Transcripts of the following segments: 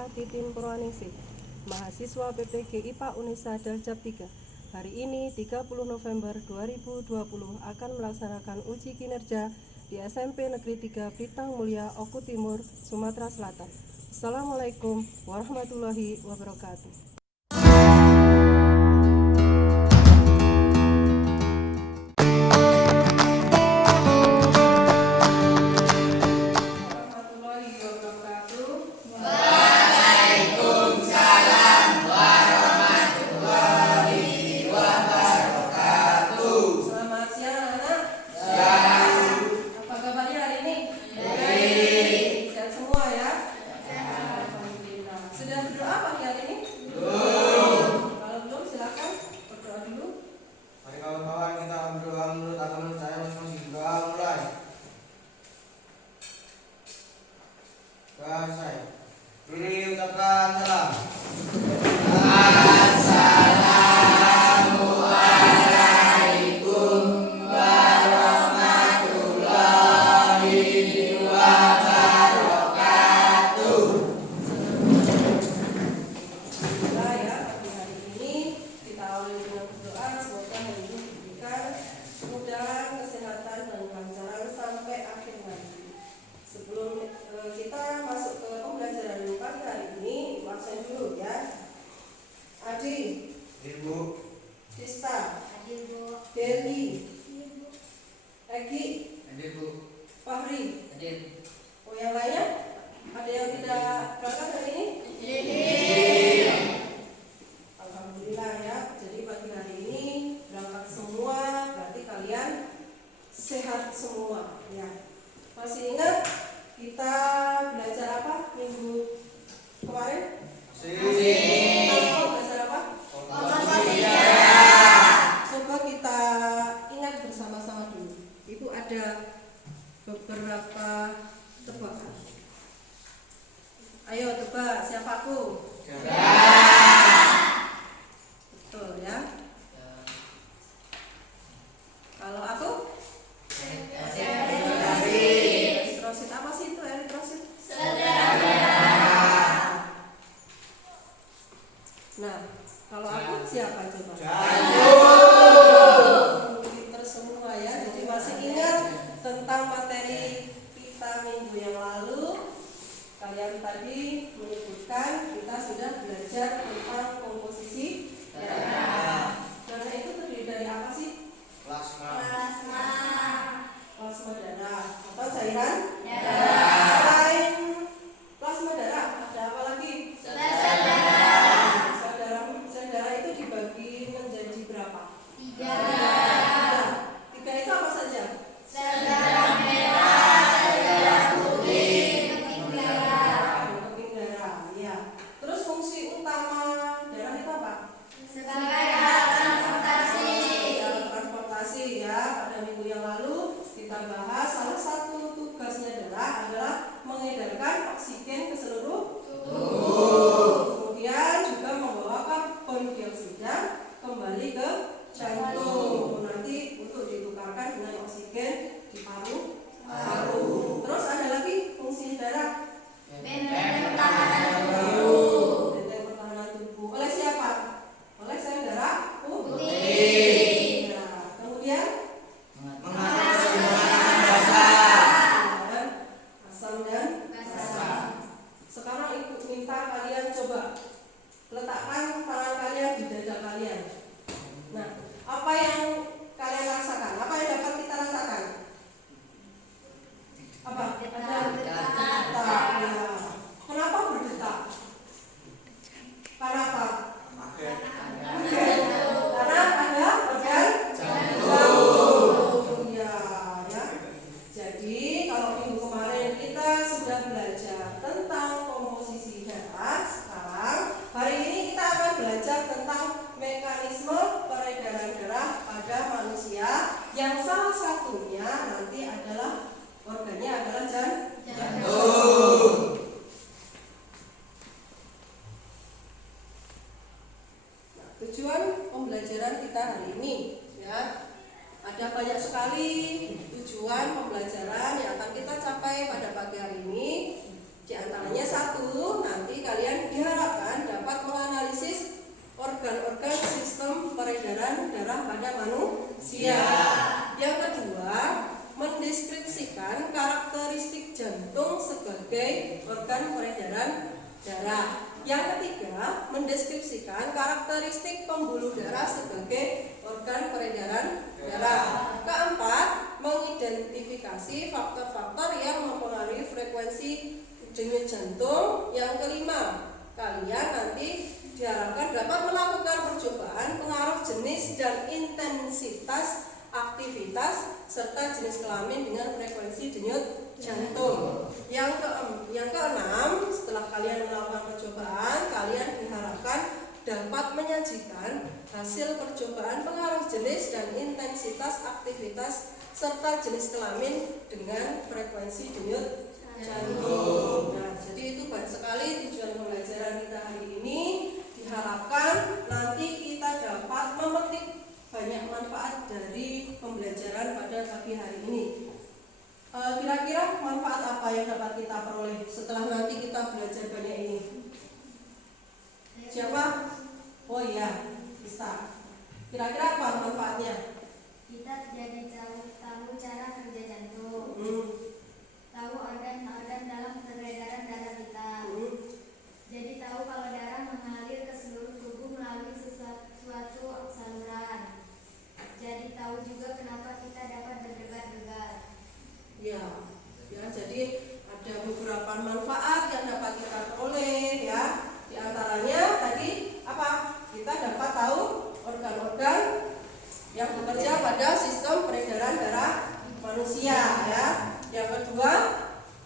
saya Titin Purwaningsih, mahasiswa PPG IPA Unesa Daljab 3. Hari ini 30 November 2020 akan melaksanakan uji kinerja di SMP Negeri 3 Bintang Mulia, Oku Timur, Sumatera Selatan. Assalamualaikum warahmatullahi wabarakatuh. Beri ucapkan salam. Assalamualaikum warahmatullahi wabarakatuh. Pagi hari ini kita awali dengan berdoa, semoga hari ini diberikan kemudahan, kesehatan, dan kelancaran sampai akhir nanti. Sebelum kita masuk ke pembelajaran pagi hari ini, absen dulu ya. Adi, Ibu, Dista, Deli, Egi, Ibu, Fahri. Hadir. Oh, yang lainnya? Ada yang tidak berangkat hari ini? Alhamdulillah ya. Jadi pagi hari ini berangkat semua, berarti kalian sehat semua ya. Masih ingat kita belajar apa minggu kemarin? Kita belajar apa? Coba kita ingat bersama-sama dulu. Itu ada beberapa tebakan. Ayo tebak, siapa aku? Betul ya. Kalau aku? Eritrosit. Apa sih itu eritrosit? Nah, kalau aku siapa coba? Pinter semua ya. Jadi masih ingat tentang materi kita minggu yang lalu? Kalian tadi menyebutkan kita sudah belajar tentang komposisi darah. Darah itu terdiri dari apa sih? Plasma. Plasma darah atau cairan darah. Selain plasma darah, ada apa lagi? Sel darah itu dibagi menjadi berapa? 3. 3 itu apa saja? Keping darah, ya. Terus fungsi utama darah itu apa? Transportasi ya. Pada minggu yang lalu kita bahas salah satu tugasnya darah adalah mengedarkan oksigen ke seluruh tubuh. Kemudian juga membawa karbon dioksida kembali ke jantung. Nanti untuk ditukarkan dengan oksigen di paru-paru. Terus ada lagi fungsi darah. Benteng pertahanan tubuh. Oleh siapa? Oleh sel darah putih. Nah, kemudian asam dan basa. Sekarang ikut minta kalian coba letakkan tangan kalian di dada kalian. Nah, apa yang kalian rasakan? Apa yang dapat kita rasakan? Apa? Ada berdetak. Ya. Kenapa berdetak? Karena apa? Karena ada organ jantung. Ya. Jadi kalau minggu kemarin kita sudah belajar tentang komposisi darah, sekarang hari ini kita akan belajar tentang mekanisme peredaran darah pada manusia yang salah satunya nanti adalah organnya adalah jantung. Nah, tujuan pembelajaran kita hari ini ya, ada banyak sekali tujuan pembelajaran yang akan kita capai pada pagi hari ini. Di antaranya satu, nanti kalian diharapkan dapat menganalisis organ-organ sistem peredaran darah pada manusia. Yang kedua, mendeskripsikan karakteristik jantung sebagai organ peredaran darah. Yang ketiga, mendeskripsikan karakteristik pembuluh darah sebagai organ peredaran darah. Keempat, mengidentifikasi faktor-faktor yang mempengaruhi frekuensi denyut jantung. Yang kelima, kalian nanti diharapkan dapat melakukan percobaan pengaruh jenis dan intensitas aktivitas serta jenis kelamin dengan frekuensi denyut jantung. Yang keenam, setelah kalian melakukan percobaan, kalian diharapkan dapat menyajikan hasil percobaan pengaruh jenis dan intensitas aktivitas serta jenis kelamin dengan frekuensi denyut jantung. Nah, jadi itu banyak sekali tujuan pembelajaran kita hari ini. Diharapkan nanti kita dapat memetik banyak manfaat dari pembelajaran pada pagi hari ini. Kira-kira manfaat apa yang dapat kita peroleh setelah nanti kita belajar banyak ini? Siapa? Oh iya, bisa. Kira-kira apa manfaatnya? Kita jadi tahu cara kerja jantung, tahu organ-organ dalam peredaran darah kita. Jadi tahu kalau darah mengalir ke seluruh tubuh melalui suatu saluran. Jadi tahu juga kenapa kita dapat berdebar-debar. Ya, jadi ada beberapa manfaat yang dapat kita peroleh ya. Di antaranya tadi apa? Kita dapat tahu organ-organ yang bekerja pada sistem peredaran darah manusia ya. Yang kedua,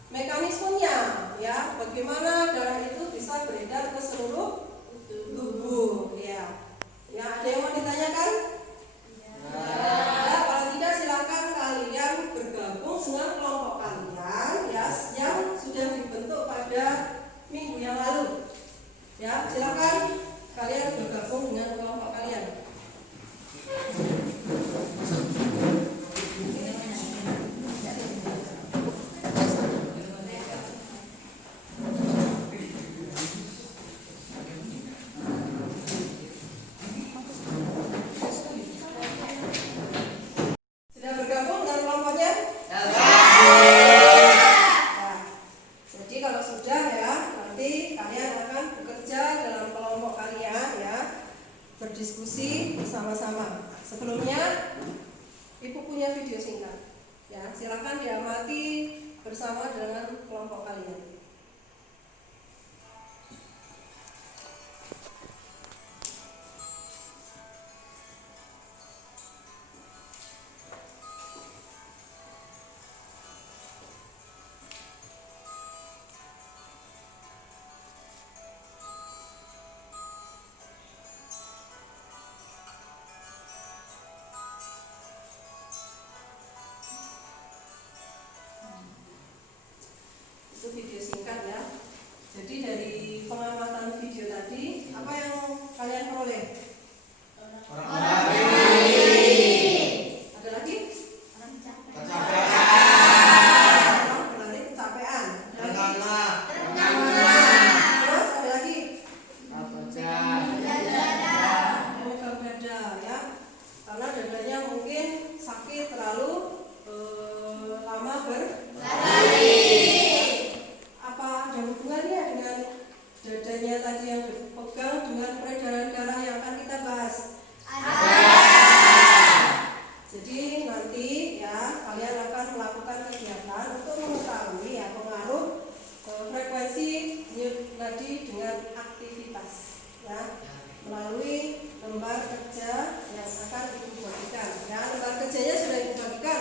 mekanismenya ya, bagaimana darah itu bisa beredar ke seluruh tubuh ya. Ya, ada yang mau ditanyakan? Ya, kalau tidak silakan kalian bergabung dengan kelompok kalian ya yang sudah dibentuk pada minggu yang lalu. Ya, silakan kalian bergabung dengan kelompok kalian. Sudah bergabung dengan kelompoknya? Nah, jadi kalau sudah ya, nanti kalian akan bekerja dalam kelompok kalian ya, berdiskusi bersama-sama. Sebelumnya, Ibu punya video singkat. Ya, silakan diamati bersama dengan kelompok kalian. Itu video singkat ya. Jadi dari pengamatan video tadi, apa yang kalian peroleh? Ada lagi? Orang berlari kecapean. Ada lagi? Terus ada lagi? Pegang dada ya. Karena dadanya mungkin sakit terlalu lama berlari. Apa ada hubungannya dengan dadanya tadi yang dipegang dengan peredaran darah yang akan kita bahas? Jadi nanti ya kalian akan melakukan kegiatan untuk mengetahui ya pengaruh frekuensi denyut nadi dengan aktivitas ya melalui lembar kerja yang akan Ibu bagikan. Ya, lembar kerjanya sudah Ibu bagikan.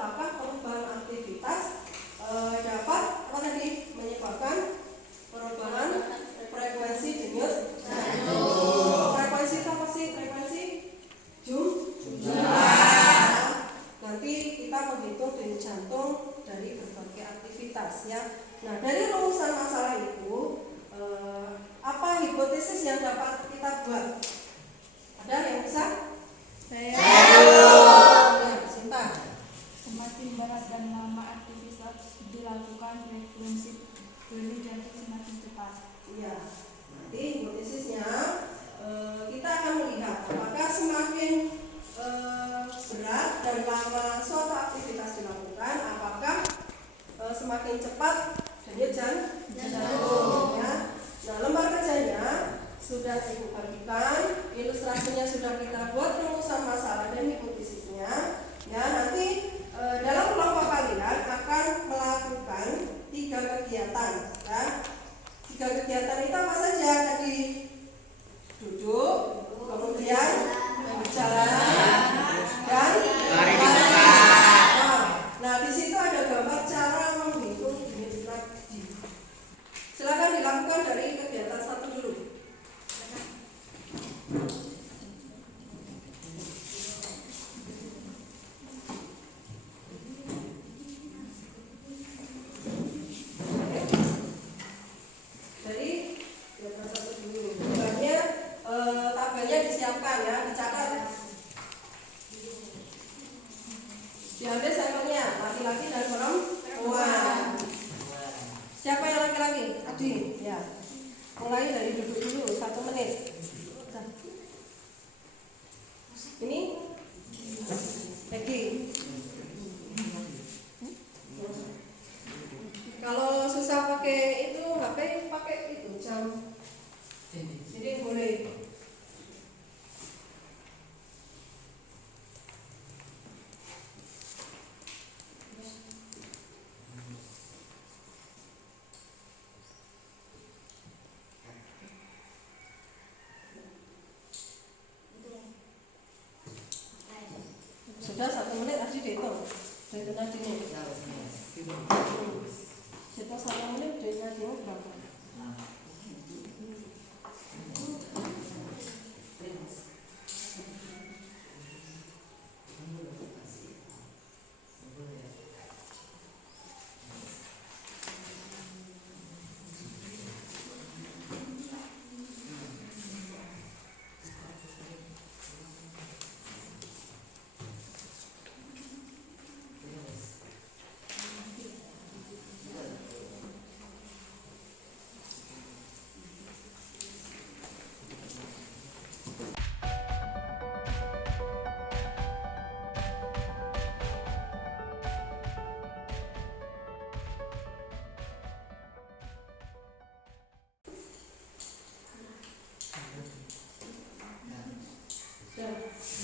apakah perubahan aktivitas dapat apa tadi menyebabkan perubahan frekuensi denyut jantung. Frekuensi itu apa sih? Frekuensi jumlah. Nanti kita menghitung denyut jantung dari berbagai aktivitas ya. Nah, dari rumusan masalah itu apa hipotesis yang dapat kita buat? Ada yang bisa? Ya, Sinta. Semakin berat dan lama aktivitas dilakukan, frekuensi denyut jantung semakin cepat. Iya. Nanti hipotesisnya kita akan melihat apakah semakin berat dan lama suatu aktivitas dilakukan, apakah semakin cepat denyut jantung. Ya. Nah, lembar kerjanya sudah ibu bagikan, ilustrasinya sudah kita buat, rumusan masalah dan hipotesisnya. Ya, nanti dalam kelompok kalian akan melakukan 3 kegiatan. Ya. 3 kegiatan itu apa saja tadi? Duduk, kemudian berjalan, dan Lari di tempat. Nah, di situ ada gambar cara menghitung denyut nadi. Silakan dilakukan dari kegiatan 1 dulu. Dari kegiatan 1 dulu. Tabelnya disiapkan ya, dicatat. Diambil sampelnya laki-laki dan perempuan. Siapa yang laki-laki? Adi, ya. Mulai dari duduk dulu 1 menit. Ini Egi. Kalau susah pakai itu HP, pakai itu jam. Jadi boleh. Sudah 1 menit Adi dihitung. Denyut nadinya. Setelah 1 menit denyut nadinya berapa?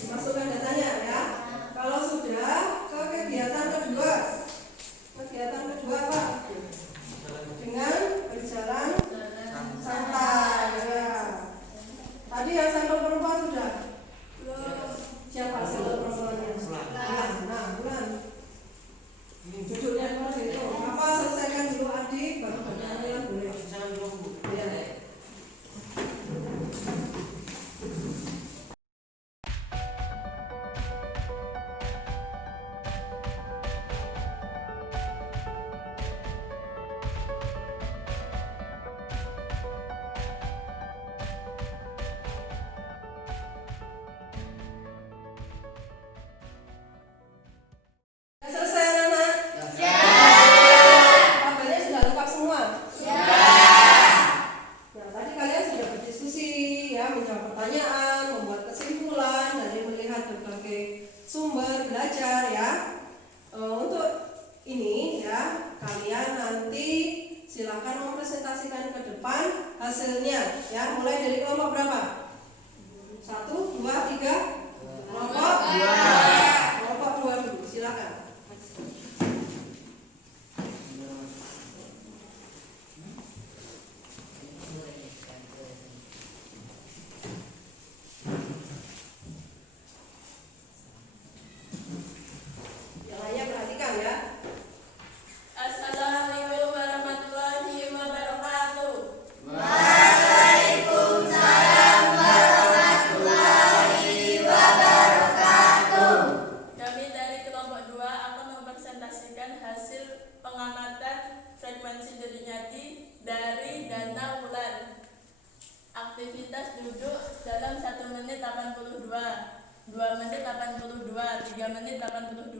Masukkan datanya ya. Kalau sudah ke kegiatan kedua. Kegiatan kedua apa? Dengan berjalan santai. Ya. Tadi yang sampel perempuan sudah? Siapa sampel perempuannya? Nah, Bulan. Duduknya keluar itu. Apa selesaikan dulu adik, baru bertanya yang boleh. Ya. Selesai anak-anak? Tabelnya sudah lengkap semua? Nah, tadi kalian sudah berdiskusi ya, menjawab pertanyaan, membuat kesimpulan dari melihat berbagai sumber belajar ya. Untuk ini ya, kalian nanti silakan mempresentasikan ke depan hasilnya ya, mulai dari kelompok berapa? 1, 2, 3? Kelompok 2. Kelompok 2 dulu, silakan. Yang lainnya perhatikan. kelompok 2 akan mempresentasikan hasil pengamatan frekuensi denyut nadi dari data bulan. Aktivitas duduk dalam 1 menit 82, 2 menit 82, 3 menit 82.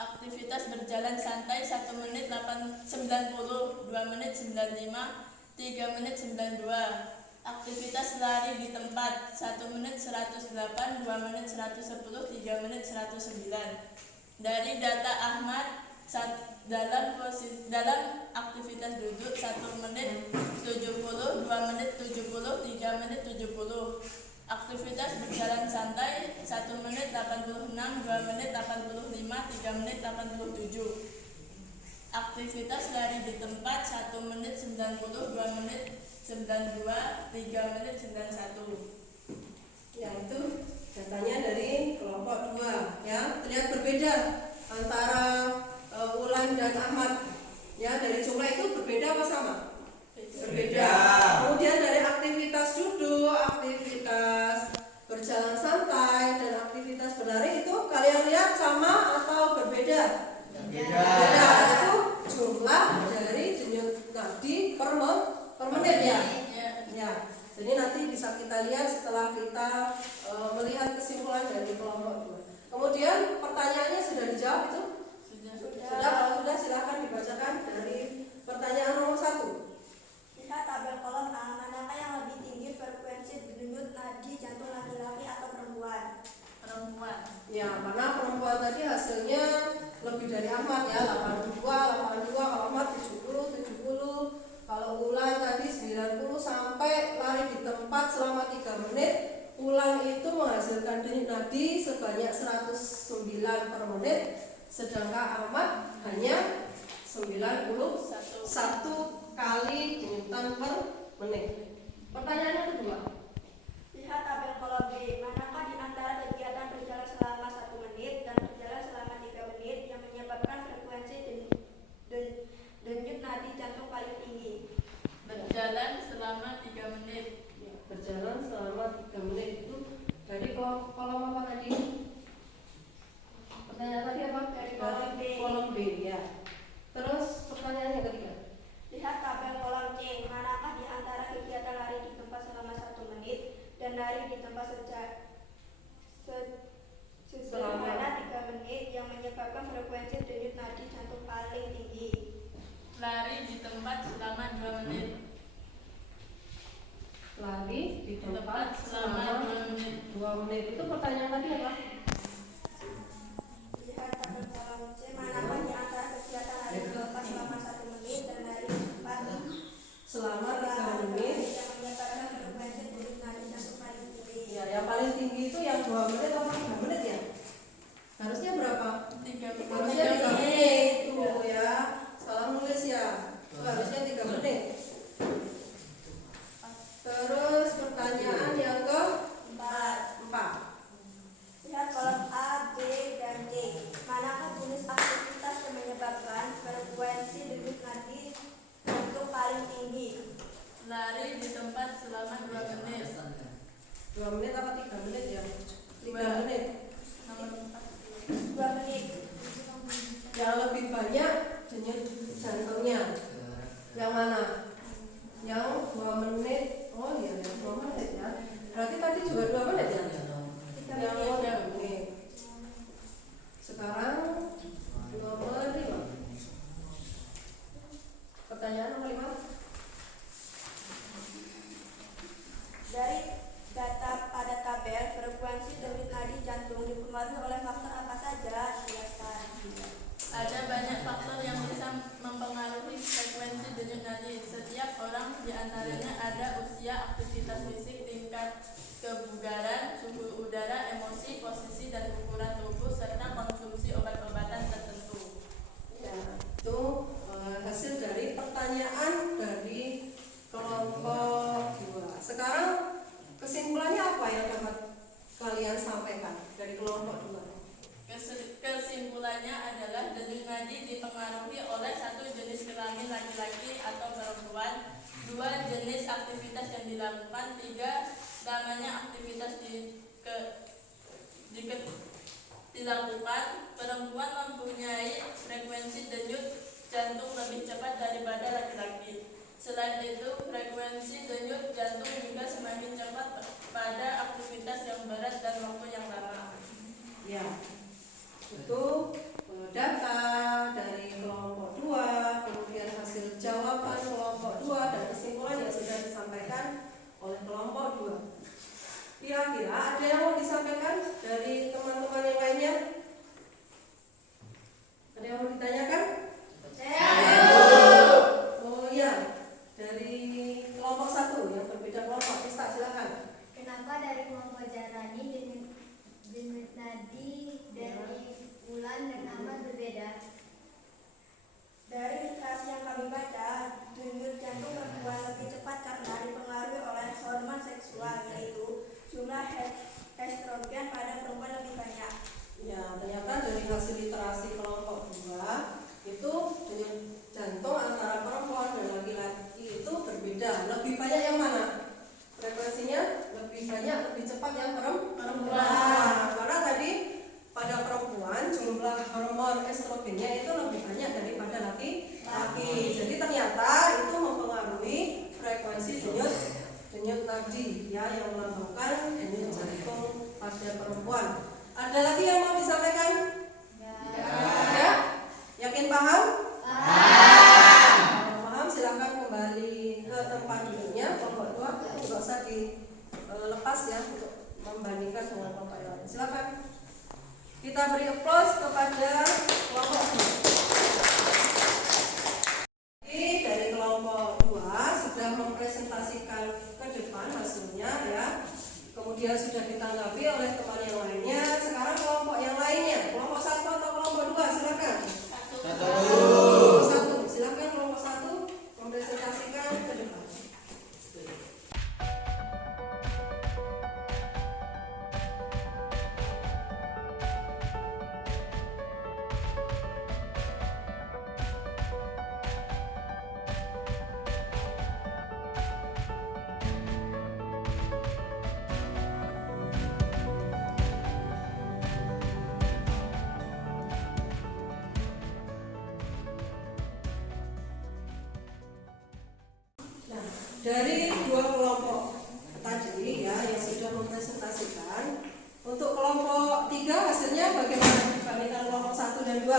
Aktivitas berjalan santai 1 menit 90, 2 menit 95, 3 menit 92. Aktivitas lari di tempat 1 menit 108, 2 menit 110, 3 menit 109. Dari data Ahmad dalam aktivitas duduk 1 menit 70, 2 menit 70, 3 menit 70. Aktivitas berjalan santai 1 menit 86, 2 menit 85, 3 menit 87. Aktivitas lari di tempat 1 menit 90, 2 menit 92, 3 menit 91. Ya, itu datanya dari kelompok 2 ya. Terlihat berbeda antara Wulan dan Ahmad. Ya, dari jumlah itu berbeda apa sama? Berbeda. Kemudian dari aktivitas duduk, aktivitas berjalan santai dan aktivitas berlari itu kalian lihat sama atau berbeda? Berbeda. Itu jumlah dari denyut nadi per menit ya. Ya. Jadi nanti bisa kita lihat setelah kita melihat kesimpulan dari kelompok 2. Kemudian pertanyaannya sudah dijawab itu? Sudah. Kalau sudah silakan dibacakan dari pertanyaan nomor 1. Lihat tabel kolom A, manakah yang lebih tinggi frekuensi denyut nadi jantung laki-laki atau perempuan? Perempuan. Ya, mana perempuan tadi hasilnya lebih dari Ahmad ya, 82, kalau Ahmad 70, 70. Kalau Wulan tadi 90 sampai lari di tempat selama 3 menit. Wulan itu menghasilkan denyut nadi sebanyak 109 per menit, sedangkan Ahmad hanya 91 kali denyutan per menit. Pertanyaannya kedua. Lihat tabel kolom B, manakah di antara kegiatan berjalan selama 1 menit dan berjalan selama 3 menit yang menyebabkan frekuensi denyut nadi jantung paling tinggi? Berjalan selama 3 menit. Ya, berjalan selama 3 menit itu dari kolom apa tadi? Pertanyaan tadi apa? Dari kolom B. Kolom B ya. Terus pertanyaan yang ketiga. Lihat tabel kolom C, manakah di antara kegiatan lari di tempat selama 1 menit dan lari di tempat selama 3 menit yang menyebabkan frekuensi denyut nadi jantung paling tinggi? Lari di tempat selama 2 menit. Lari di tempat selama selama 2 menit. 2 menit. Itu pertanyaan tadi apa? Lihat tabel kolom C, manakah di antara kegiatan lari di tempat selama 1 menit dan lari di tempat Selama 3 menit. yang menyebabkan frekuensi denyut nadi jantung paling tinggi? Ya, yang paling tinggi itu yang 2 menit atau 3 menit ya? Harusnya berapa? 3 menit. Harusnya 3 menit. Tuh ya. Salah nulis ya. Harusnya 3 menit. Terus pertanyaan yang keempat. Lihat kolom A, B, dan D. Manakah jenis aktivitas yang menyebabkan frekuensi denyut nadi jantung paling tinggi? Lari di tempat selama 2 menit. 2 menit apa 3 menit ya? 3 menit. Nomor 4. 2 menit. Yang lebih banyak denyut jantungnya. Yang mana? Yang 2 menit. Oh iya, yang 2 menit ya. Berarti tadi juga 2 menit ya? Yang 2 menit. Sekarang nomor 5. Pertanyaan nomor 5. Dari data pada tabel, frekuensi denyut nadi jantung dipengaruhi oleh faktor apa saja? Jelaskan. Ada banyak faktor yang bisa mempengaruhi frekuensi denyut nadi. Setiap orang di antaranya ada usia, aktivitas fisik, tingkat kebugaran, suhu udara, emosi, posisi dan ukuran tubuh, serta konsumsi obat-obatan tertentu. Ya, itu hasil dari pertanyaan dari kelompok 2. Sekarang kesimpulannya apa yang dapat kalian sampaikan dari kelompok 2? Kesimpulannya adalah denyut nadi dipengaruhi oleh 1 jenis kelamin laki-laki atau perempuan, 2 jenis aktivitas yang dilakukan, 3 lamanya aktivitas dilakukan, perempuan mempunyai frekuensi denyut jantung lebih cepat daripada laki-laki. Selain itu, frekuensi denyut jantung juga semakin cepat pada aktivitas yang berat dan waktu yang lama. Ya, itu data dari kelompok 2, kemudian hasil jawaban kelompok 2 dan kesimpulan yang sudah disampaikan oleh kelompok 2. Kira-kira ada yang mau disampaikan dari teman-teman yang lainnya? Ada yang mau ditanyakan? Oh iya, dari kelompok 1 yang berbeda kelompok, Krista silakan. Kenapa dari kelompok Jarani, Nadi, dari Ulan dan Ahmad berbeda? Dari literasi yang kami baca, denyut jantung perempuan lebih cepat karena dipengaruhi oleh hormon seksual, yaitu jumlah estrogen pada perempuan lebih banyak. Ya, ternyata dari hasil literasi kelompok 2 itu denyut jantung antara perempuan dan laki-laki itu berbeda. Lebih banyak yang mana? Frekuensinya lebih banyak, lebih cepat yang perempuan. Karena tadi pada perempuan jumlah hormon estrogennya itu lebih banyak daripada laki-laki. Jadi ternyata itu mempengaruhi frekuensi denyut nadi ya, yang melambangkan denyut jantung pada perempuan. Ada lagi yang mau disampaikan? Ya? Yakin paham? Kalau paham silakan kembali ke tempat duduknya. Kelompok 2 tidak usah dilepas ya untuk membandingkan dengan kelompok yang lain. Silakan. Kita beri aplaus kepada kelompok 2. Dari kelompok 2 sudah mempresentasikan ke depan hasilnya ya. Kemudian sudah ditanggapi oleh teman yang lainnya. Sekarang kelompok yang lainnya, kelompok 1 atau kelompok 2, silakan. Kelompok 1, silakan kelompok 1 mempresentasikan ke depan. Dari dua kelompok tadi ya yang sudah mempresentasikan, untuk kelompok 3 hasilnya bagaimana dibandingkan kelompok 1 dan 2?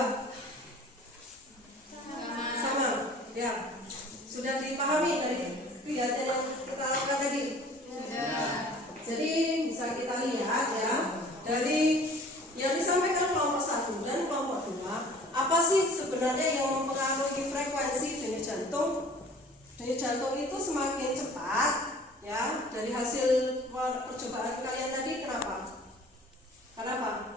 Sama. Ya. Sudah dipahami dari kegiatan yang kita lakukan tadi? Sudah. Jadi bisa kita lihat ya, dari yang disampaikan kelompok 1 dan kelompok 2, apa sih sebenarnya yang mempengaruhi frekuensi denyut jantung? Denyut jantung itu semakin cepat ya dari hasil percobaan kalian tadi. Kenapa?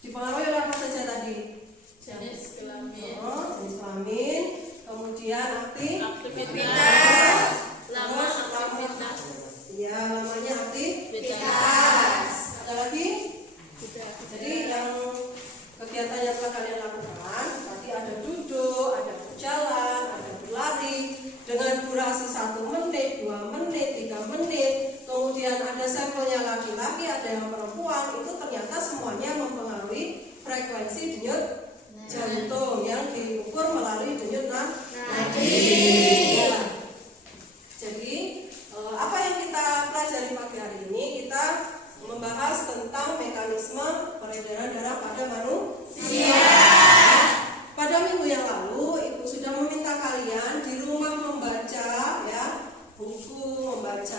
Dipengaruhi oleh apa saja tadi? Jenis kelamin, Jenis kelamin, kemudian aktivitas, lama aktivitas, ya lamanya aktivitas. Ada lagi? Jadi yang kegiatan yang telah kalian lakukan tadi ada duduk, ada berjalan, ada berlari dengan durasi 1 menit, 2 menit, 3 menit. Kemudian ada sampelnya laki-laki, ada yang perempuan. Itu ternyata semuanya mempengaruhi frekuensi denyut jantung yang diukur melalui denyut nadi. Ya. Jadi apa yang kita pelajari pagi hari ini, kita membahas tentang mekanisme peredaran darah pada manusia. Pada minggu yang lalu Ibu sudah meminta kalian di rumah membaca ya buku, membaca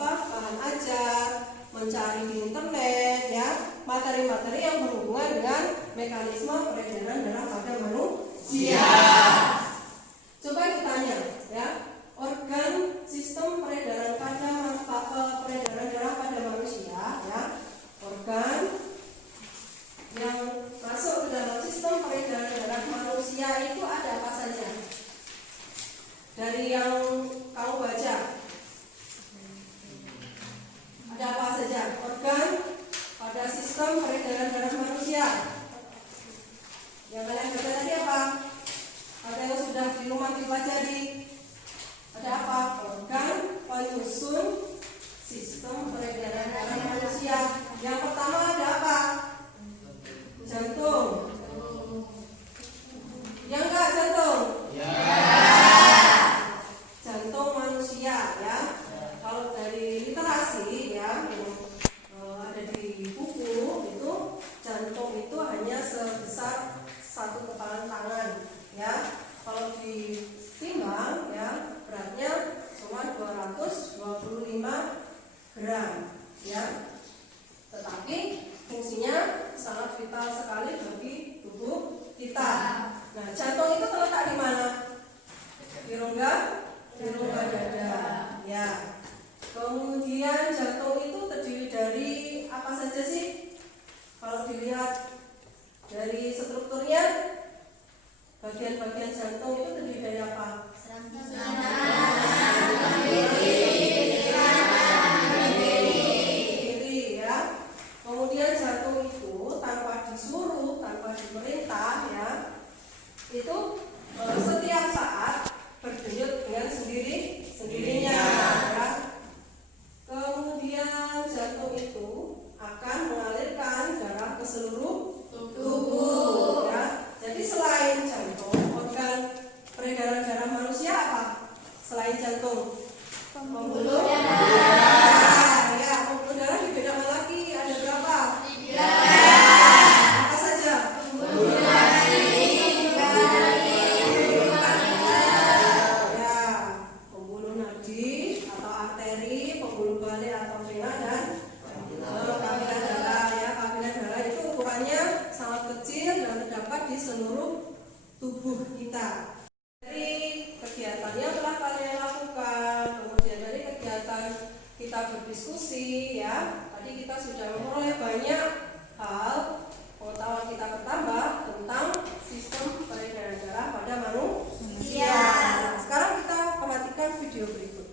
bahan ajar, mencari di internet ya materi-materi yang berhubungan dengan mekanisme peredaran darah pada manusia. Coba kita tanya ya, organ sistem peredaran darah pada manusia ya, organ yang masuk ke dalam sistem peredaran darah manusia itu ada apa saja? Dari yang kamu baca, ada apa saja organ pada sistem peredaran darah manusia? Yang kalian baca tadi apa? satu kepalan tangan ya. Kalau ditimbang ya beratnya cuma 225 gram ya. Tetapi fungsinya sangat vital sekali bagi tubuh kita. Nah, jantung itu terletak di mana? Di rongga dada ya. Kemudian jantung itu terdiri dari apa saja sih? Kalau dilihat dari strukturnya, bagian-bagian jantung itu terdiri dari apa? Kiri ya. Kemudian jantung itu tanpa disuruh, tanpa diperintah ya, itu setiap saat berdenyut dengan sendirinya ya. Kemudian jantung itu akan mengalirkan darah ke seluruh tubuh ya. Jadi selain jantung, organ peredaran darah manusia apa? Selain jantung, pembuluh darah ya. Pembuluh darah dibedakan lagi, ada berapa? 3. Apa saja? Pembuluh darah ya, pembuluh nadi atau arteri, pembuluh balik atau vena, dan kapiler darah ya. Kapiler darah itu ukurannya sangat kecil dan terdapat di seluruh tubuh kita. Dari kegiatannya telah kalian lakukan, kemudian dari kegiatan kita berdiskusi ya, tadi kita sudah memperoleh banyak hal, pengetahuan kita bertambah tentang sistem peredaran darah pada manusia. Nah, sekarang kita perhatikan video berikut.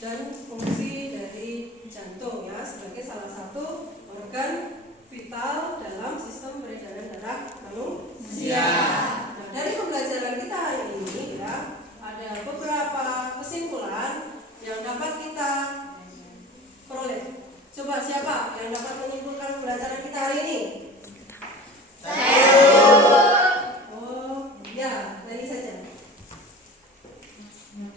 Dan fungsi dari jantung ya sebagai salah satu organ vital dalam sistem peredaran darah manusia. Nah, dari pembelajaran kita hari ini ya ada beberapa kesimpulan yang dapat kita peroleh. Coba siapa yang dapat menyimpulkan pembelajaran kita hari ini? Oh ya, dari saja.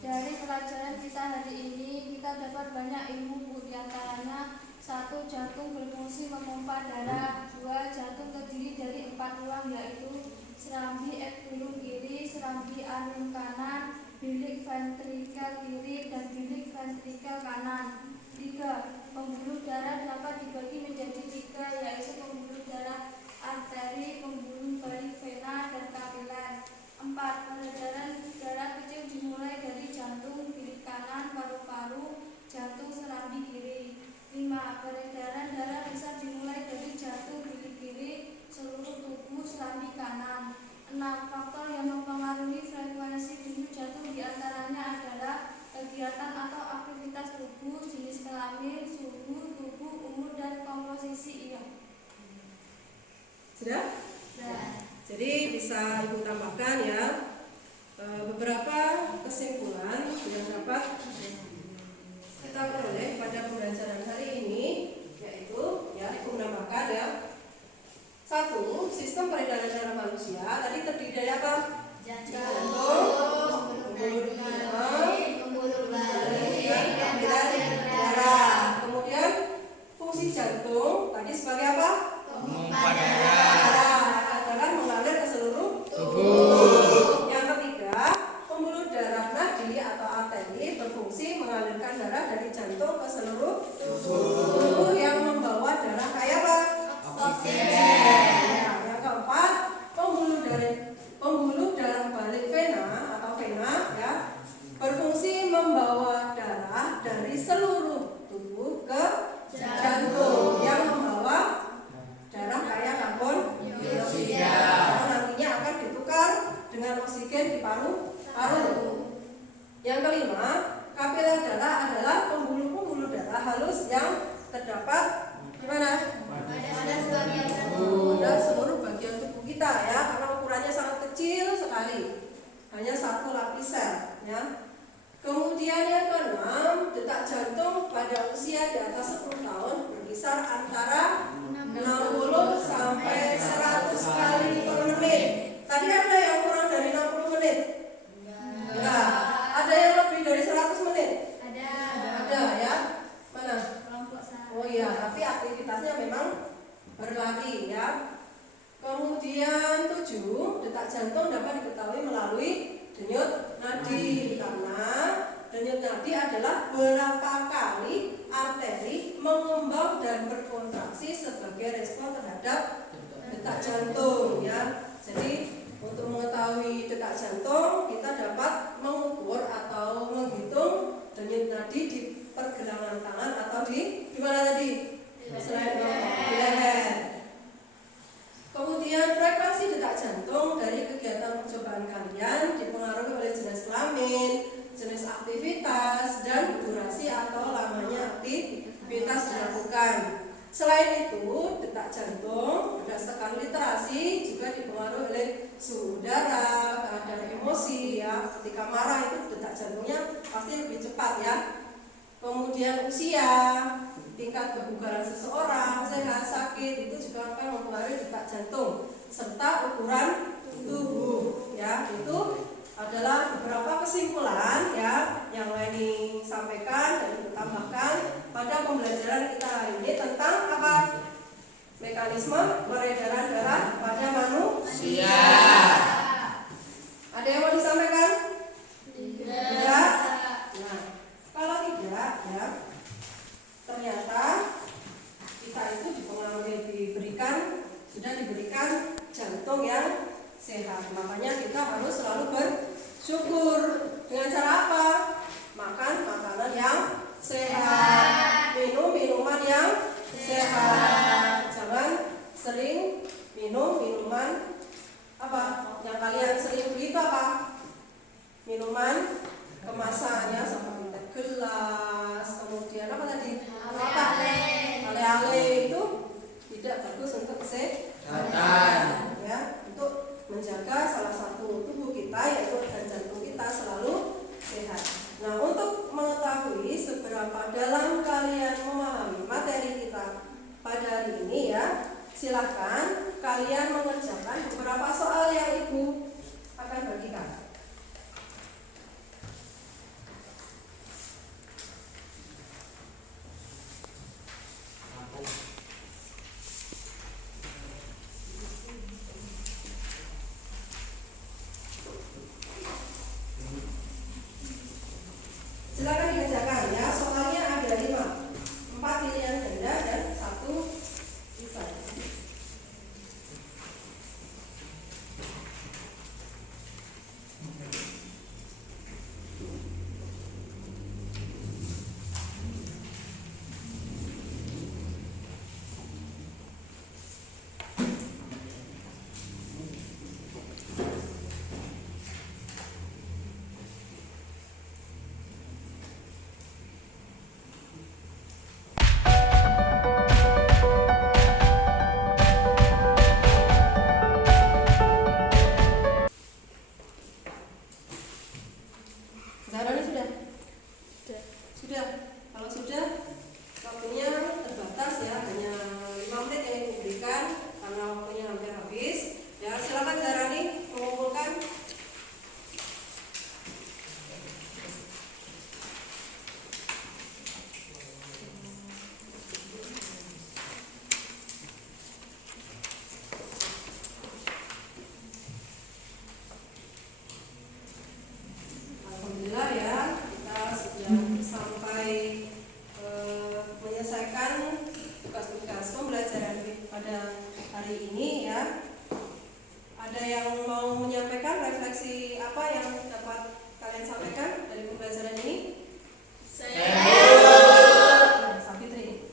Dari pelajaran kita hari ini, kita dapat banyak ilmu, di antaranya 1. Jantung berfungsi memompa darah. 2. Jantung terdiri dari 4 tulang, yaitu serambi epilum kiri, serambi anum kanan, bilik ventrikel kiri, dan bilik ventrikel kanan. 3. Pembuluh darah dapat dibagi menjadi 3, yaitu pembuluh darah arteri, pembuluh balik vena, dan kapiler. 4. Peredaran darah kecil dimulai dari jantung bilik kanan, paru-paru, jantung serambi kiri. 5. Peredaran darah besar dimulai dari jantung bilik kiri, seluruh tubuh serambi kanan. 6. Faktor yang mempengaruhi frekuensi denyut jantung diantaranya adalah kegiatan atau aktivitas tubuh, jenis kelamin, suhu tubuh, umur, dan komposisi ion. Sudah? Jadi bisa Ibu tambahkan ya beberapa kesimpulan yang dapat kita peroleh pada pembelajaran hari ini, yaitu ya Ibu menambahkan ya manusia tadi terdiri dari apa? Jantung, pembuluh balai, dan darah. Kemudian fungsi jantung tadi sebagai apa? Memompa darah. Darah adalah mengalir ke seluruh tubuh. Yang ketiga, pembuluh darah nadi atau arteri berfungsi mengalirkan darah dari jantung ke seluruh tubuh yang membawa darah kayak apa? Ya, yang keempat, pembuluh darah balik vena atau vena ya berfungsi membawa darah dari seluruh tubuh ke jantung yang membawa darah kaya karbon dioksida. Nantinya akan ditukar dengan oksigen di paru-paru. Yang kelima, kapiler darah adalah pembuluh darah halus yang terdapat di mana? pada sebagian tubuh. Pada seluruh bagian tubuh kita ya, karena ukurannya sangat kecil sekali, hanya satu lapis sel ya. Kemudian yang keenam, detak jantung pada usia di atas 10 tahun berkisar antara 60 sampai 100 kali per menit. Tadi ada yang kurang dari 60 menit? Enggak. Ada yang lebih dari 100 menit? Ada ya. Mana? Kelompok satu. Oh iya, tapi aktivitasnya memang berlari ya. Kemudian 7, detak jantung dapat diketahui melalui denyut nadi karena denyut nadi adalah berapa kali arteri mengembang dan berkontraksi sebagai respon terhadap detak jantung ya. Jadi untuk mengetahui detak jantung kita dapat mengukur atau menghitung denyut nadi di pergelangan tangan atau di mana tadi? Selain di leher. Kemudian frekuensi detak jantung dari kegiatan percobaan kalian dipengaruhi oleh jenis kelamin, jenis aktivitas, dan durasi atau lamanya aktivitas dilakukan. Selain itu, detak jantung berdasarkan literasi juga dipengaruhi oleh suhu udara, keadaan emosi ya. Ketika marah itu detak jantungnya pasti lebih cepat ya. Kemudian usia, tingkat kebugaran seseorang, sehat, sakit itu juga akan mempengaruhi detak jantung serta ukuran tubuh ya. Itu adalah beberapa kesimpulan ya yang Leni sampaikan dan ditambahkan pada pembelajaran kita hari ini tentang apa? Mekanisme peredaran darah pada manusia. Ada yang mau disampaikan? Tidak. Nah, kalau tidak ya, ternyata kita itu sudah diberikan jantung yang sehat. Makanya kita harus selalu bersyukur. Dengan cara apa? Makan makanan yang sehat, minum minuman yang sehat. Jangan sering minum minuman apa? Yang kalian sering beli itu apa? Minuman kemasannya seperti teh gelas, kemudian apa tadi? Ale-ale itu tidak bagus untuk kesehatan ya, untuk menjaga salah satu tubuh kita yaitu organ jantung kita selalu sehat. Nah, untuk mengetahui seberapa dalam kalian memahami materi kita pada hari ini ya, silakan kalian mengerjakan beberapa soal yang Ibu akan bagikan. Silakan dikerjakan ya, soalnya ada 5, 4 pilihan ganda dan 1 lisan. hari ini ya. Ada yang mau menyampaikan refleksi apa yang dapat kalian sampaikan dari pembelajaran ini? Safitri.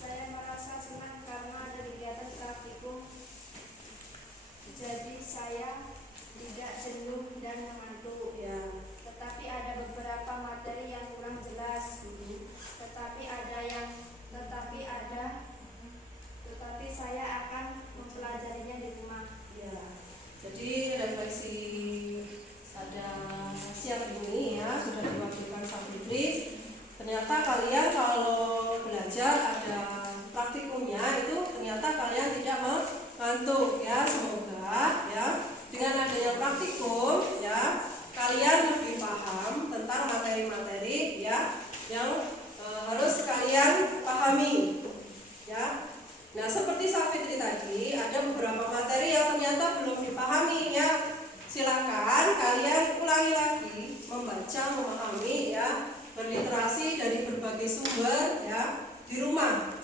Saya merasa senang karena ada kegiatan praktikum. Jadi saya tidak jenuh dan mengantuk. Ya. Tetapi ada beberapa materi yang kurang jelas. Tetapi saya akan mempelajarinya di rumah. Ya. Jadi refleksi pada siang ini ya sudah diwakilkan Safitri. Ternyata kalian kalau belajar ada praktikumnya itu ternyata kalian tidak mengantuk ya. Semoga ya dengan adanya praktikum ya kalian lebih paham tentang materi-materi ya yang harus kalian pahami ya. Nah, seperti Safitri tadi ada beberapa materi yang ternyata belum dipahami ya. Silakan kalian ulangi lagi membaca, memahami ya, berliterasi dari berbagai sumber ya di rumah.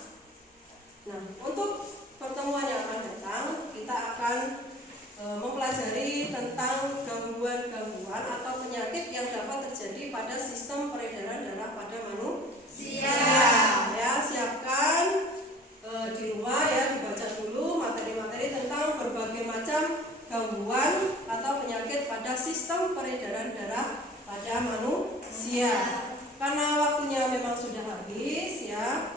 Nah, untuk pertemuan yang akan datang kita akan mempelajari tentang gangguan-gangguan atau penyakit yang dapat terjadi pada sistem peredaran darah pada manusia. Ya, siapkan di rumah ya, dibaca dulu materi-materi tentang berbagai macam gangguan atau penyakit pada sistem peredaran darah pada manusia. Karena waktunya memang sudah habis ya,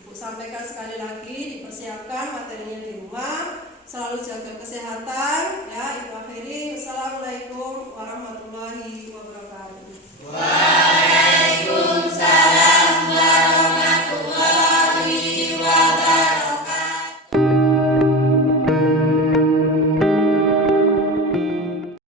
Ibu sampaikan sekali lagi, dipersiapkan materinya di rumah, selalu jaga kesehatan ya. Ibu akhiri, wassalamualaikum